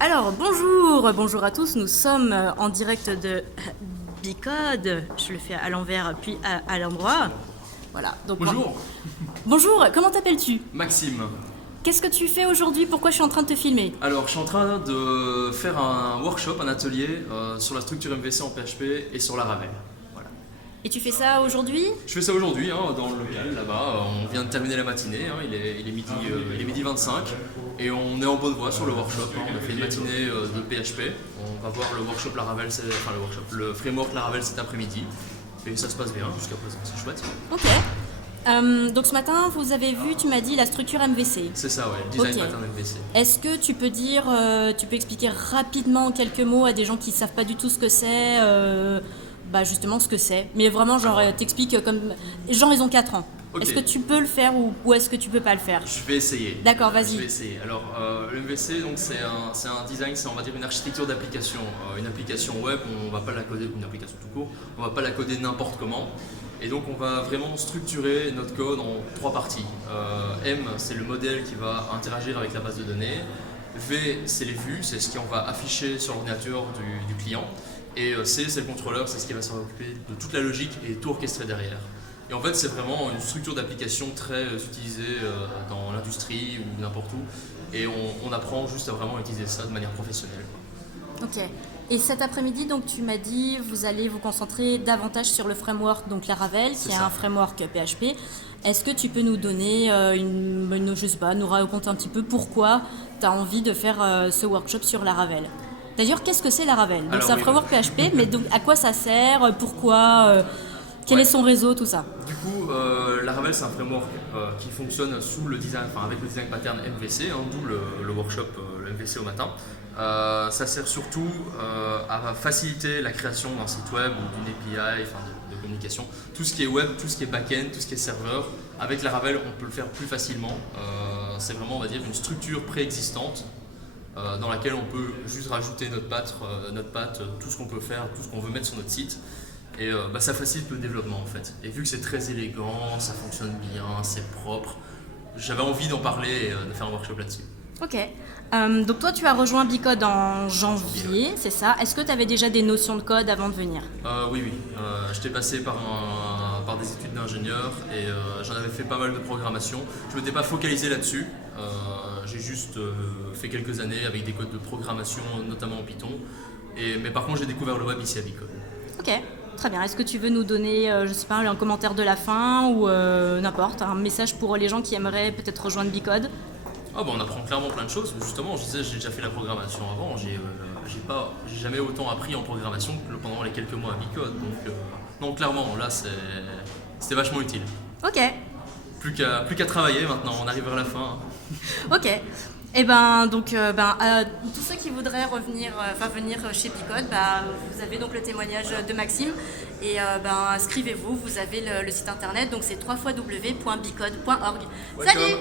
Alors, bonjour à tous, nous sommes en direct de Bicode, je le fais à l'envers puis à l'endroit. Voilà. Donc, Bonjour, bonjour, comment t'appelles-tu? Maxime. Qu'est-ce que tu fais aujourd'hui? Pourquoi je suis en train de te filmer? Alors, je suis en train de faire un workshop, un atelier sur la structure MVC en PHP et sur Laravel. Voilà. Et tu fais ça aujourd'hui? Je fais ça aujourd'hui dans le local là-bas. On vient de terminer la matinée, il est midi 25 et on est en bonne voie sur le workshop. On a fait une matinée de PHP. On va voir le workshop Laravel, le framework Laravel cet après-midi. Et ça se passe bien jusqu'à présent, c'est chouette. Ok. Donc ce matin, vous avez vu, tu m'as dit la structure MVC. C'est ça, ouais, design Ok. pattern MVC. Est-ce que tu peux dire, tu peux expliquer rapidement en quelques mots à des gens qui ne savent pas du tout ce que c'est, justement ce que c'est. Mais vraiment, genre, t'expliques comme... Genre, ils ont 4 ans. Ok. Est-ce que tu peux le faire ou est-ce que tu peux pas le faire? Je vais essayer. D'accord, vas-y. Je vais essayer. Alors, le MVC, donc, c'est un design, c'est on va dire une architecture d'application. Une application web, on va pas la coder, une application tout court, on va pas la coder n'importe comment. Et donc, on va vraiment structurer notre code en 3 parties. M, c'est le modèle qui va interagir avec la base de données. V, c'est les vues, c'est ce qu'on va afficher sur l'ordinateur du client. Et C, c'est le contrôleur, c'est ce qui va s'occuper de toute la logique et tout orchestrer derrière. Et en fait, c'est vraiment une structure d'application très utilisée dans l'industrie ou n'importe où. Et on apprend juste à vraiment utiliser ça de manière professionnelle. Ok. Et cet après-midi, donc tu m'as dit, vous allez vous concentrer davantage sur le framework, donc Laravel, qui C'est est ça. un framework PHP. Est-ce que tu peux nous donner je sais pas, nous raconter un petit peu pourquoi tu as envie de faire ce workshop sur Laravel? D'ailleurs, qu'est-ce que c'est Laravel? Donc Alors, c'est un oui, framework PHP, mais donc à quoi ça sert? Pourquoi? Quel Ouais. est son réseau, tout ça? Du coup, Laravel, c'est un framework qui fonctionne sous le design, avec le design pattern MVC, d'où le workshop, le MVC au matin. Ça sert surtout à faciliter la création d'un site web ou d'une API, de communication. Tout ce qui est web, tout ce qui est back-end, tout ce qui est serveur, avec Laravel, on peut le faire plus facilement. C'est vraiment, on va dire, une structure préexistante dans laquelle on peut juste rajouter notre patte, tout ce qu'on peut faire, tout ce qu'on veut mettre sur notre site. Et ça facilite le développement en fait. Et vu que c'est très élégant, ça fonctionne bien, c'est propre, j'avais envie d'en parler et de faire un workshop là-dessus. Ok. Donc toi, tu as rejoint Bicode en janvier, c'est ça? Est-ce que tu avais déjà des notions de code avant de venir? Oui. J'étais passé par des études d'ingénieur et j'en avais fait pas mal de programmation. Je ne m'étais pas focalisé là-dessus. J'ai juste fait quelques années avec des codes de programmation, notamment en Python. Mais par contre, j'ai découvert le web ici à Bicode. Ok, très bien. Est-ce que tu veux nous donner, je sais pas, un commentaire de la fin ou n'importe, un message pour les gens qui aimeraient peut-être rejoindre Bicode? On apprend clairement plein de choses. Justement, je disais, j'ai déjà fait la programmation avant. J'ai jamais autant appris en programmation que pendant les quelques mois à Bicode. Donc, non, clairement, là, c'était vachement utile. Ok, Plus qu'à travailler maintenant. On arrive vers la fin. ok. Et donc à tous ceux qui voudraient venir chez Bicode, vous avez donc le témoignage de Maxime et inscrivez-vous, vous avez le site internet, donc c'est www.bicode.org. Salut!